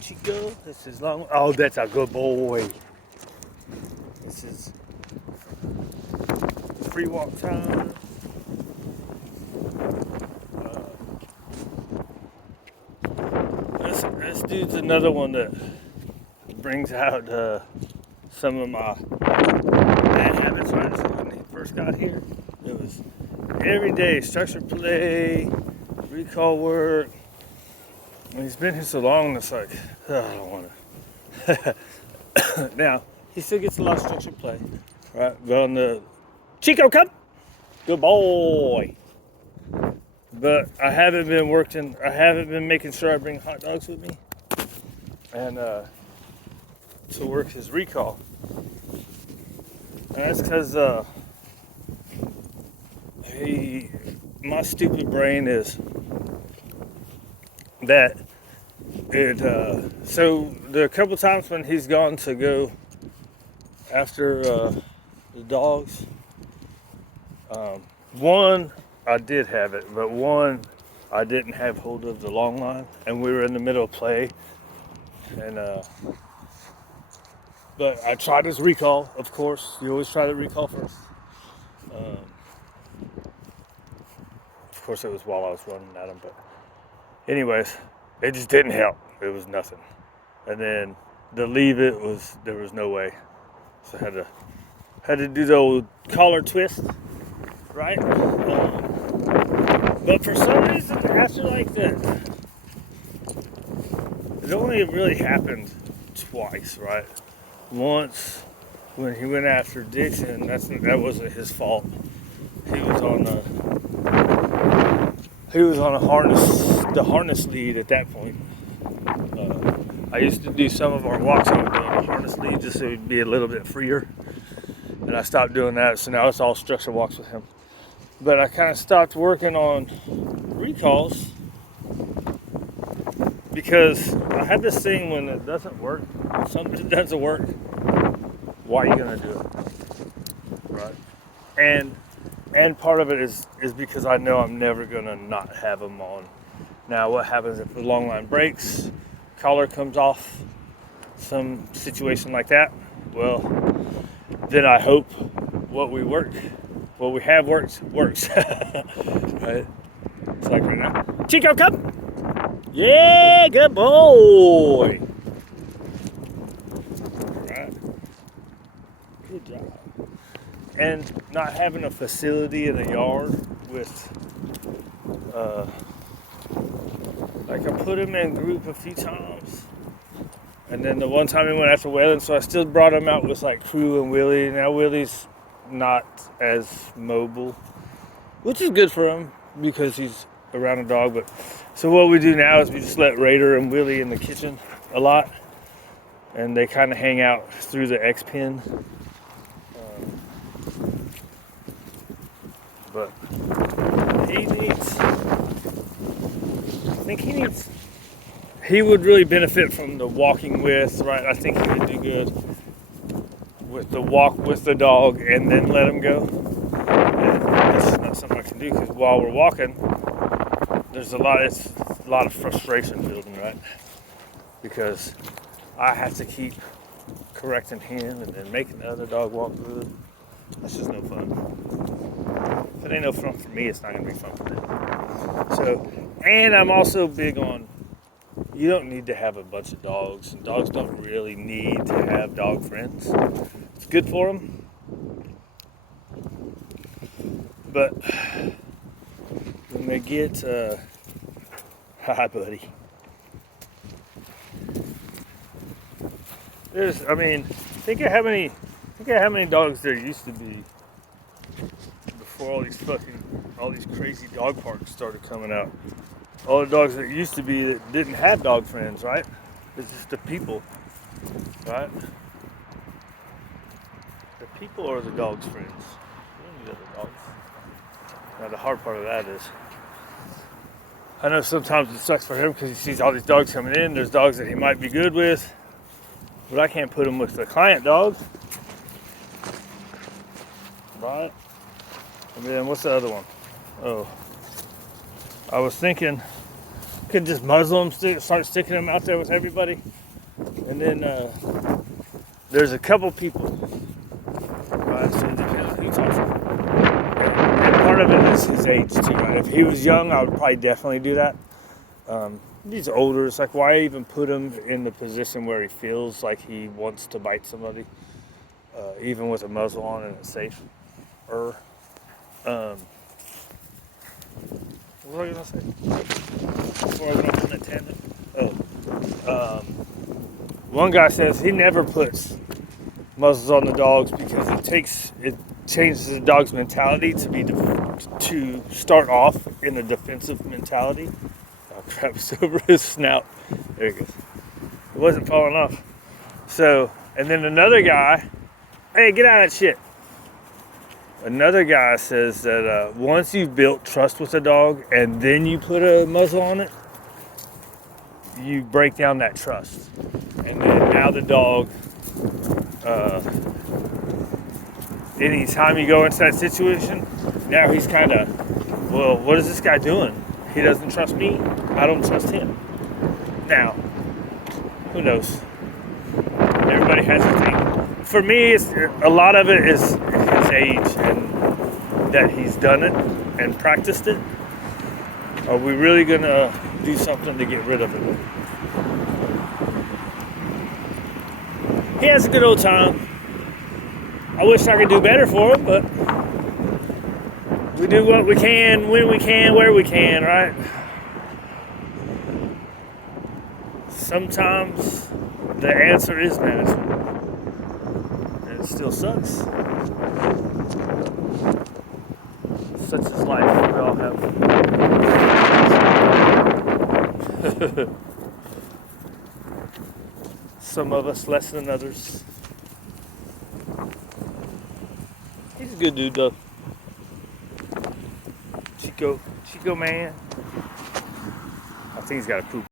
Chico. This is long. Oh, that's a good boy. This is free walk time. This dude's another one that brings out some of my bad habits. Right, so when he first got here, it was every day structured play, recall work. When he's been here so long, it's like, oh, I don't want to. Now, he still gets a lot of structured play, right? But on the Chico Cup, good boy. But I haven't been making sure I bring hot dogs with me. And to work his recall. And that's because my stupid brain is that so the couple times when he's gone to go after the dogs, one I did have it, but one I didn't have hold of the long line, and we were in the middle of play, and but I tried his recall. Of course, you always try the recall first. Of course, it was while I was running at him, but anyways, it just didn't help. It was nothing. And then to leave it there was no way. So I had to do the old collar twist, right? But for some reason, after like that, it only really happened twice, right? Once when he went after Dixon, that wasn't his fault. He was on the harness lead at that point. I used to do some of our walks on the harness lead just so it'd be a little bit freer, and I stopped doing that. So now it's all structure walks with him. But I kind of stopped working on recalls because I had this thing when it doesn't work, something doesn't work. Why are you gonna do it, right? And part of it is because I know I'm never gonna not have them on. Now, what happens if the long line breaks, collar comes off, some situation like that? Well, then I hope what we have works. Right? It's like right now. Chico Cup! Yeah, good boy! Right? Good job. And not having a facility in a yard with, like I put him in group a few times. And then the one time he went after Waylon, so I still brought him out with like Crew and Willie. Now Willie's not as mobile, which is good for him because he's around a dog. But so what we do now is we just let Raider and Willie in the kitchen a lot, and they kind of hang out through the X pin. But he would really benefit from the walking with, right? I think he would do good with the walk with the dog and then let him go. And that's not something I can do because while we're walking, it's a lot of frustration building, right? Because I have to keep correcting him and then making the other dog walk good. That's just no fun. If it ain't no fun for me, it's not gonna be fun for them. So, and I'm also big on, you don't need to have a bunch of dogs, and dogs don't really need to have dog friends. It's good for them, but when they get, hi buddy. Think of how many dogs there used to be before all these crazy dog parks started coming out. All the dogs that used to be that didn't have dog friends, right? It's just the people, right? The people are the dog's friends. You don't need other dogs. Now the hard part of that is, I know sometimes it sucks for him because he sees all these dogs coming in. There's dogs that he might be good with, but I can't put him with the client dog, right? And then what's the other one? Oh, I was thinking could just muzzle them, start sticking them out there with everybody. And then there's a couple people. Right, so it depends on who you talk to. And part of it is his age too. Right? If he was young, I would probably definitely do that. He's older. It's like, why even put him in the position where he feels like he wants to bite somebody, even with a muzzle on and it's safe. What was I gonna say? Before I went off on that tangent. One guy says he never puts muzzles on the dogs because it changes the dog's mentality to start off in a defensive mentality. Oh crap! It's over his snout. There he goes. It wasn't falling off. So, and then another guy, hey, get out of that shit. Another guy says that once you've built trust with a dog and then you put a muzzle on it, you break down that trust. And then now the dog, anytime you go into that situation, now he's kind of, well, what is this guy doing? He doesn't trust me. I don't trust him. Now, who knows? Everybody has a thing. For me, a lot of it is his age and that he's done it and practiced it. Are we really gonna do something to get rid of it? He has a good old time. I wish I could do better for him, but we do what we can, when we can, where we can, right? Sometimes the answer is management. And it still sucks. Such is life. We all have. Some of us less than others. He's a good dude though. Chico man. I think he's got a poop.